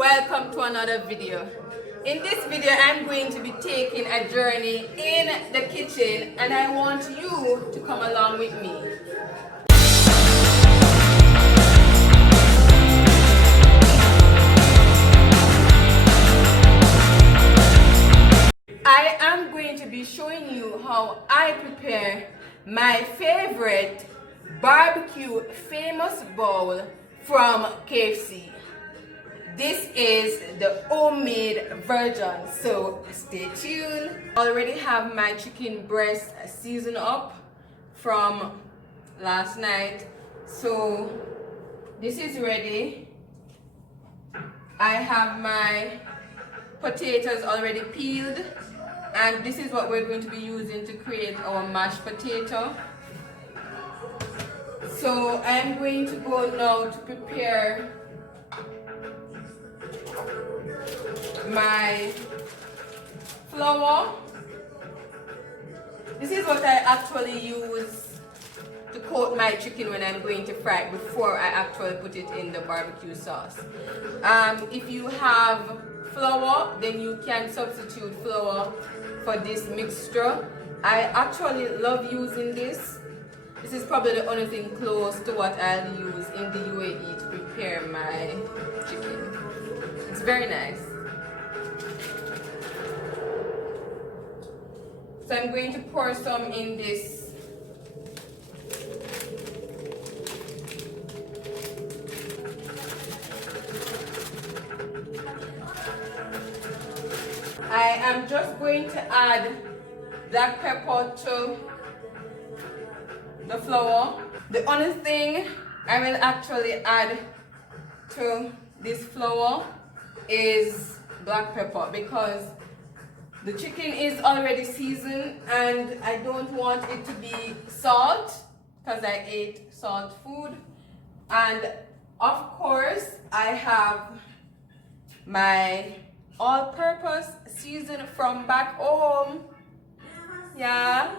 welcome to another video. In this video I'm going to be taking a journey in the kitchen and I want you to come along with me. I am going to be showing you how I prepare my favorite barbecue famous bowl from KFC. This is the homemade version, so stay tuned. I already have my chicken breast seasoned up from last night, so this is ready. I have my potatoes already peeled, and this is what we're going to be using to create our mashed potato. So I'm going to go now to prepare my flour. This is what I actually use to coat my chicken when I'm going to fry it before I actually put it in the barbecue sauce. If you have flour, then you can substitute flour for this mixture. I actually love using this. This is probably the only thing close to what I'll use in the UAE to prepare my chicken. It's very nice. So I'm going to pour some in this. I am just going to add black pepper to the flour. The only thing I will actually add to this flour is black pepper because the chicken is already seasoned and I don't want it to be salt because I ate salt food. And of course I have my all-purpose season from back home. Yeah.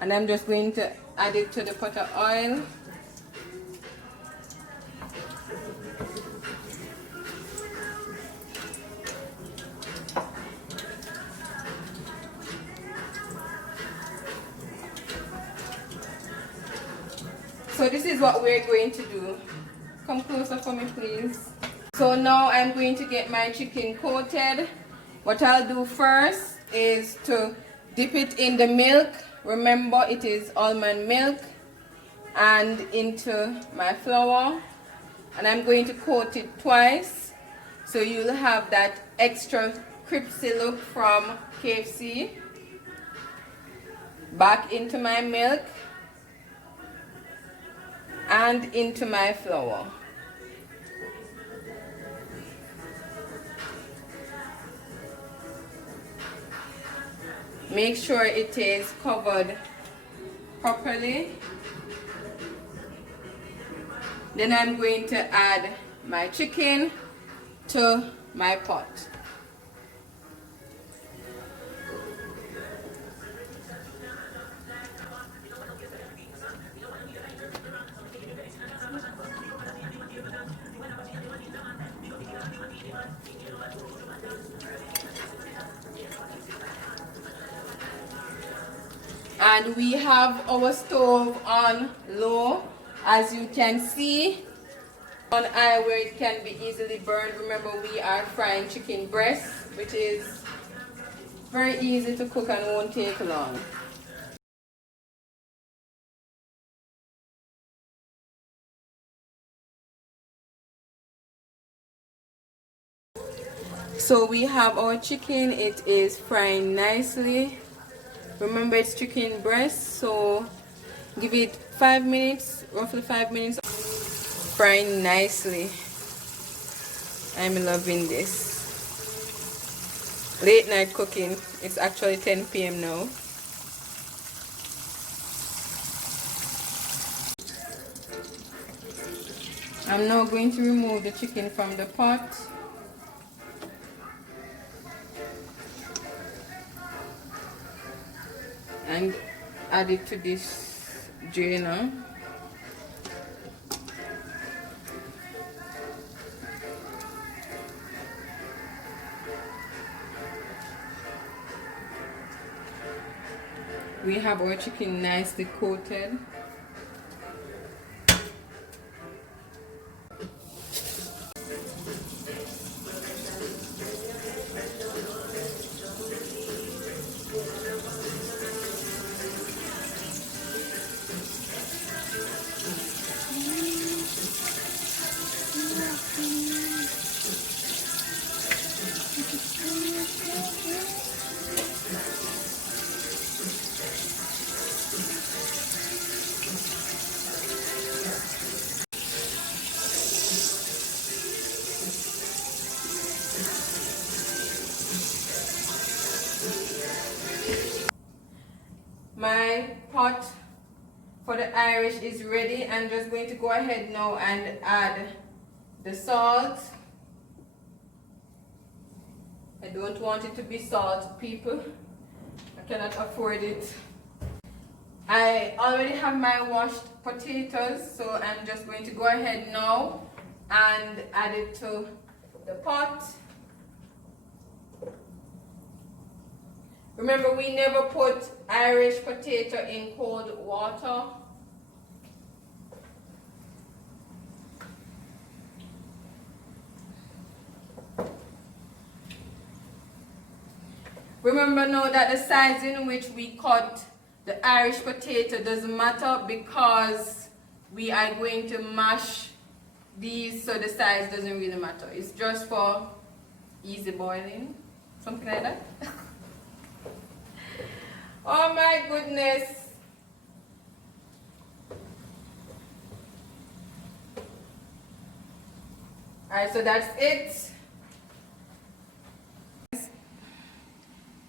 And I'm just going to add it to the pot of oil. So this is what we're going to do. Come closer for me, please. So now I'm going to get my chicken coated. What I'll do first is to dip it in the milk. Remember, it is almond milk, and into my flour, and I'm going to coat it twice so you'll have that extra crispy look from KFC. Back into my milk and into my flour. Make sure it is covered properly. Then I'm going to add my chicken to my pot. And we have our stove on low, as you can see, on high where it can be easily burned. Remember, we are frying chicken breast, which is very easy to cook and won't take long. So we have our chicken, it is frying nicely. Remember, it's chicken breast, so give it 5 minutes, roughly 5 minutes. Frying nicely. I'm loving this. Late night cooking. It's actually 10 p.m. now. I'm now going to remove the chicken from the pot. And add it to this drainer. We have our chicken nicely coated. My pot for the Irish is ready. I'm just going to go ahead now and add the salt. I don't want it to be salt, people. I cannot afford it. I already have my washed potatoes, so I'm just going to go ahead now and add it to the pot. Remember, we never put Irish potato in cold water. Remember now that the size in which we cut the Irish potato doesn't matter, because we are going to mash these, so the size doesn't really matter. It's just for easy boiling, something like that. Oh my goodness. Alright, so that's it.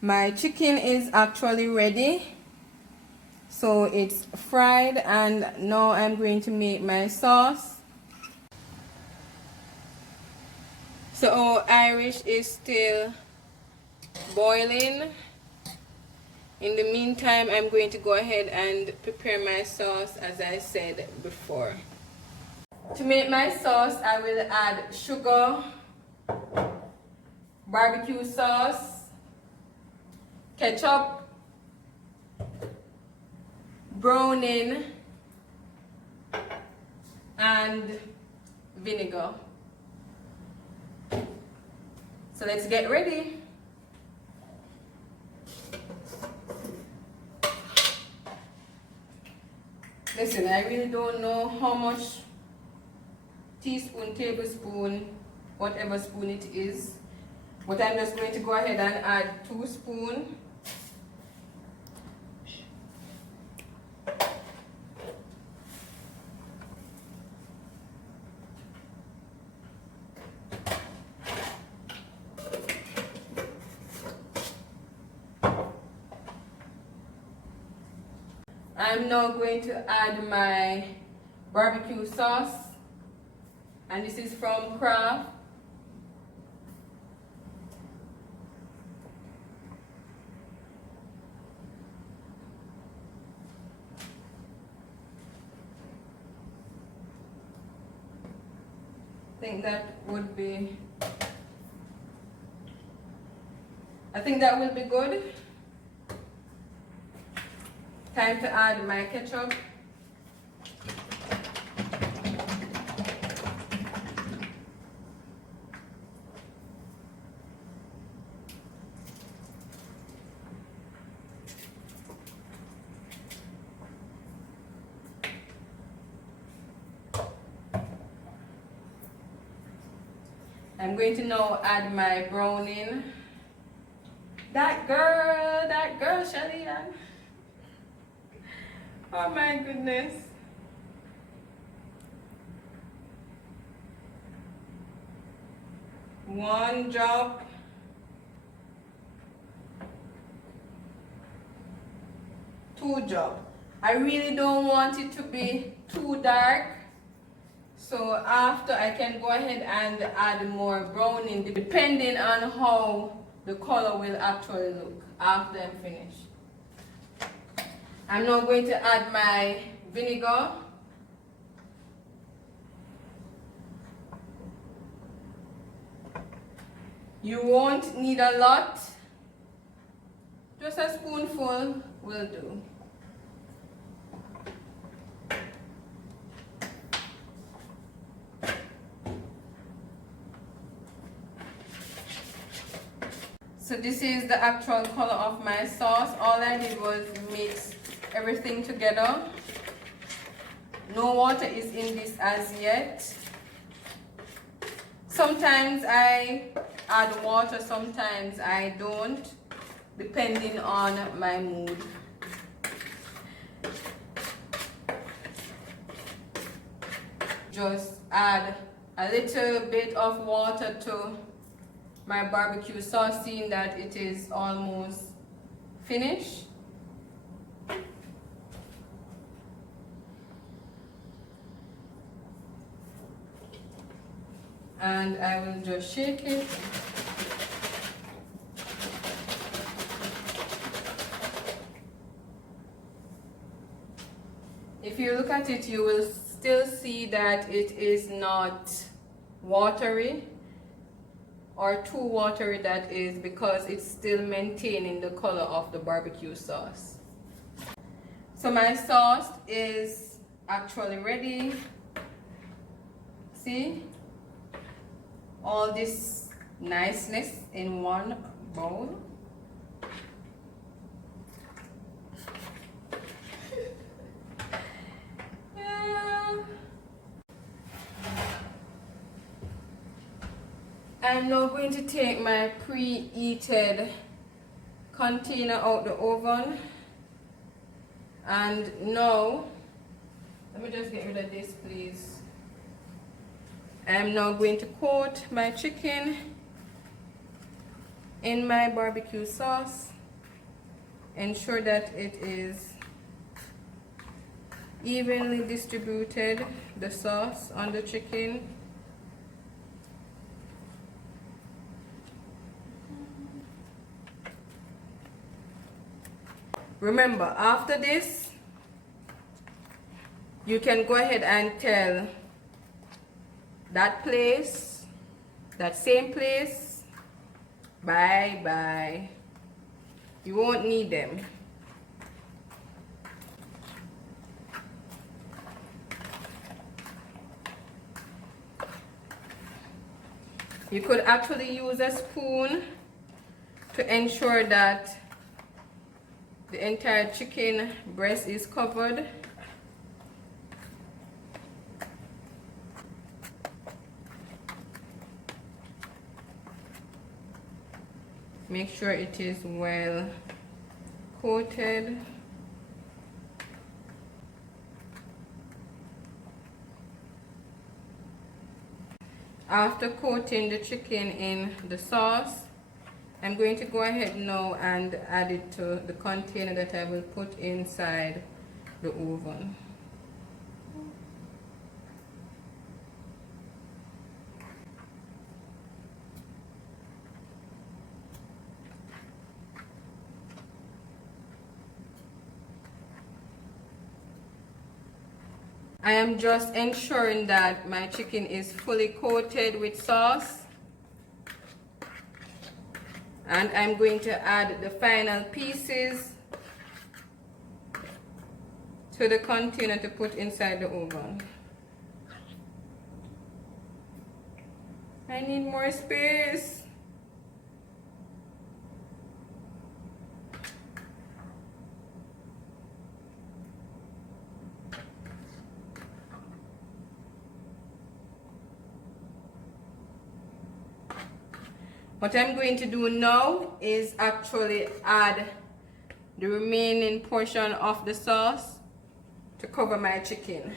My chicken is actually ready. So it's fried, and now I'm going to make my sauce. So our Irish is still boiling. In the meantime, I'm going to go ahead and prepare my sauce, as I said before. To make my sauce, I will add sugar, barbecue sauce, ketchup, browning, and vinegar. So let's get ready. Listen, I really don't know how much teaspoon, tablespoon, whatever spoon it is, but I'm just going to go ahead and add 2 spoons. I'm now going to add my barbecue sauce, and this is from Kraft. I think that will be good. Time to add my ketchup. I'm going to now add my browning. That girl, Shelly. Oh my goodness. One drop. Two drop. I really don't want it to be too dark. So after, I can go ahead and add more browning depending on how the color will actually look after I'm finished. I'm now going to add my vinegar. You won't need a lot. Just a spoonful will do. So this is the actual color of my sauce. All I did was mix everything together. No water is in this as yet. Sometimes I add water, sometimes I don't, depending on my mood. Just add a little bit of water to my barbecue sauce, seeing that it is almost finished. And I will just shake it. If you look at it, you will still see that it is not watery or too watery, that is because it's still maintaining the color of the barbecue sauce. So my sauce is actually ready. See? All this niceness in one bowl. Yeah. I'm now going to take my preheated container out the oven, and now let me just get rid of this, please. I'm now going to coat my chicken in my barbecue sauce. Ensure that it is evenly distributed, the sauce on the chicken. Remember, after this, you can go ahead and tell that place, that same place, bye bye. You won't need them. You could actually use a spoon to ensure that the entire chicken breast is covered. Make sure it is well coated. After coating the chicken in the sauce, I'm going to go ahead now and add it to the container that I will put inside the oven. I am just ensuring that my chicken is fully coated with sauce. And I'm going to add the final pieces to the container to put inside the oven. I need more space. What I'm going to do now is actually add the remaining portion of the sauce to cover my chicken.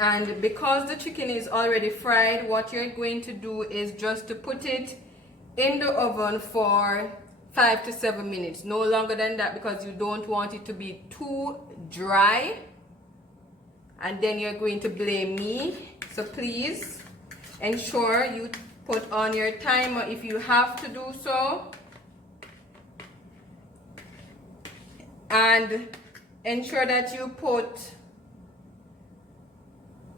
And because the chicken is already fried, what you're going to do is just to put it in the oven for 5 to 7 minutes. No longer than that, because you don't want it to be too dry. And then you're going to blame me. So please ensure you put on your timer if you have to do so. And ensure that you put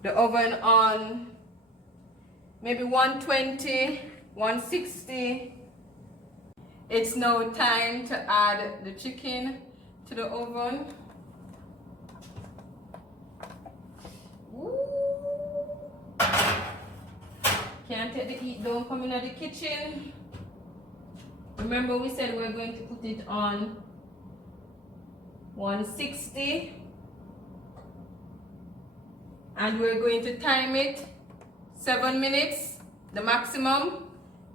the oven on maybe 120, 160. It's now time to add the chicken to the oven. Ooh. Can't take the heat down coming out the kitchen. Remember we said we're going to put it on 160. And we're going to time it 7 minutes, the maximum,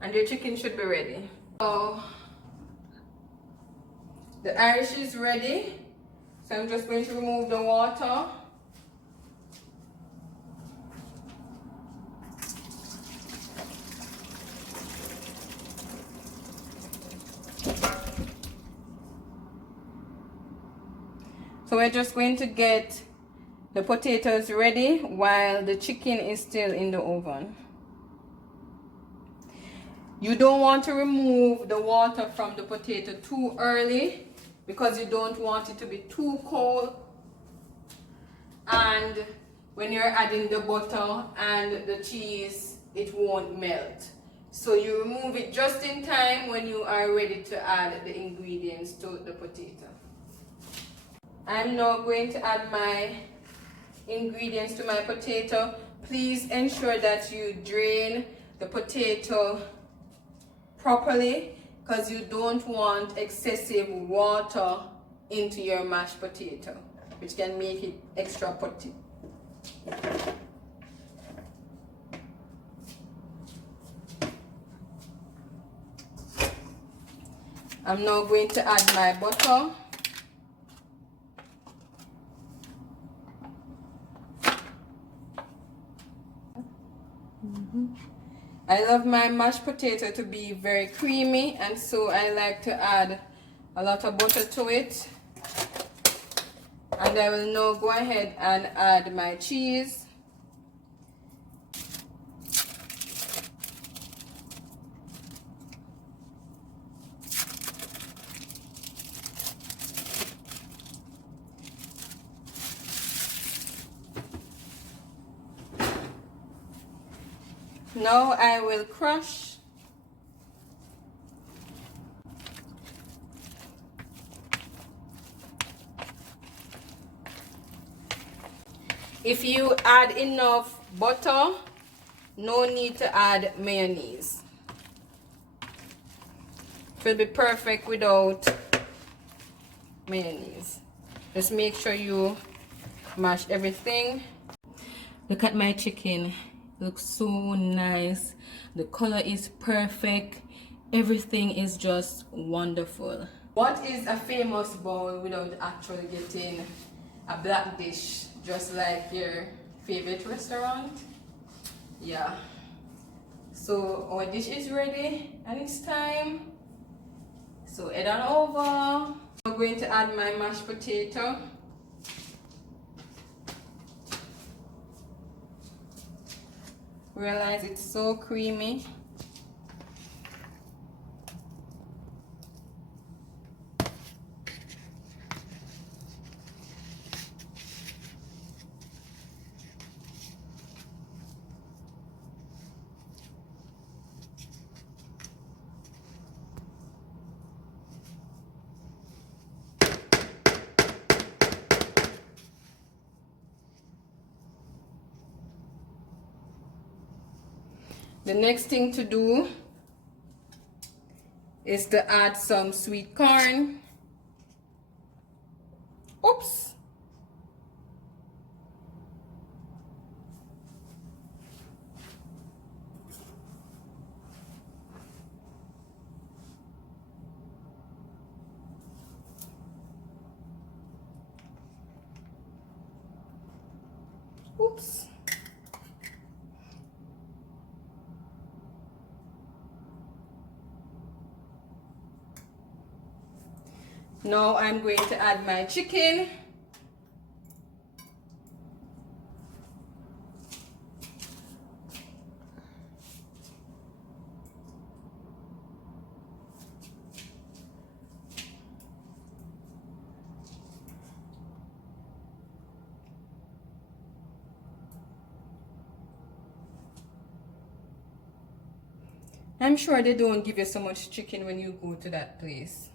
and your chicken should be ready. So the Irish is ready. So I'm just going to remove the water. So we're just going to get the potatoes ready while the chicken is still in the oven. You don't want to remove the water from the potato too early because you don't want it to be too cold. And when you're adding the butter and the cheese, it won't melt. So you remove it just in time when you are ready to add the ingredients to the potato. I'm now going to add my ingredients to my potato. Please ensure that you drain the potato properly because you don't want excessive water into your mashed potato, which can make it extra potty. I'm now going to add my butter. I love my mashed potato to be very creamy, and so I like to add a lot of butter to it. And I will now go ahead and add my cheese. Now I will crush if you add enough butter, no need to add mayonnaise. It will be perfect without mayonnaise. Just make sure you mash everything. Look at my chicken. Looks so nice. The color is perfect. Everything is just wonderful. What is a famous bowl without actually getting a black dish, just like your favorite restaurant? Yeah. So our dish is ready and it's time. So head on over. I'm going to add my mashed potato. Realize it's so creamy. The next thing to do is to add some sweet corn. Oops. Oops. Now I'm going to add my chicken. I'm sure they don't give you so much chicken when you go to that place.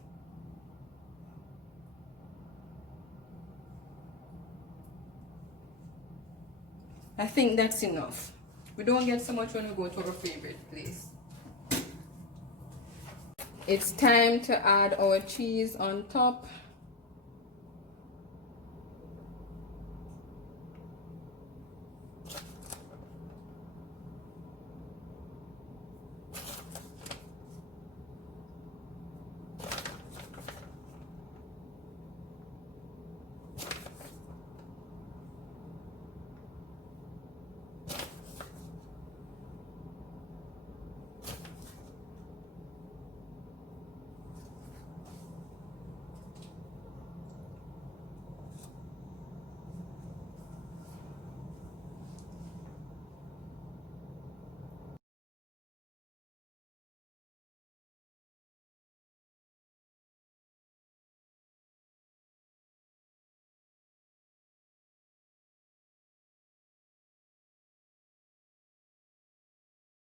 I think that's enough. We don't get so much when we go to our favorite place. It's time to add our cheese on top.